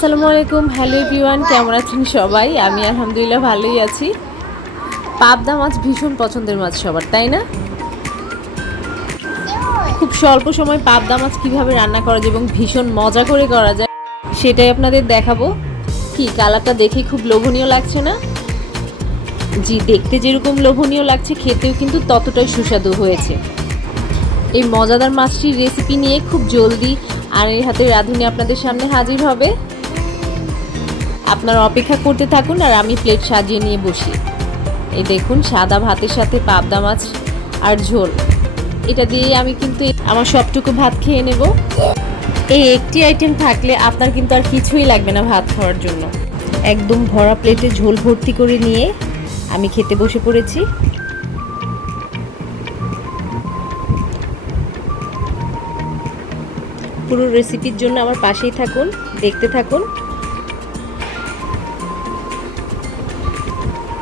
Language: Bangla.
আসসালামু আলাইকুম, হ্যালো এভরিওয়ান, কেমন আছেন সবাই? আমি আলহামদুলিল্লাহ ভালোই আছি। পাবদা মাছ ভীষণ পছন্দের মাছ সবার, তাই না? খুব স্বল্প সময় পাবদা মাছ কীভাবে রান্না করা যায় এবং ভীষণ মজা করে করা যায়, সেটাই আপনাদের দেখাবো। কি, কালারটা দেখে খুব লোভনীয় লাগছে না? জি, দেখতে যেরকম লোভনীয় লাগছে, খেতেও কিন্তু ততটাই সুস্বাদু হয়েছে। এই মজাদার মাছটির রেসিপি নিয়ে খুব জলদি আর এর হাতে রাঁধুনি আপনাদের সামনে হাজির হবে। আপনারা অপেক্ষা করতে থাকুন আর আমি প্লেট সাজিয়ে নিয়ে বসি। এই দেখুন, সাদা ভাতের সাথে পাবদা মাছ আর ঝোল। এটা দিয়ে আমি কিন্তু আমার সবটুকু ভাত খেয়ে নেব। এই একটি আইটেম থাকলে আপনার কিন্তু আর কিছুই লাগবে না ভাত খাওয়ার জন্য। একদম ভরা প্লেটে ঝোল ভর্তি করে নিয়ে আমি খেতে বসে পড়েছি। পুরো রেসিপির জন্য আমার পাশেই থাকুন, দেখতে থাকুন।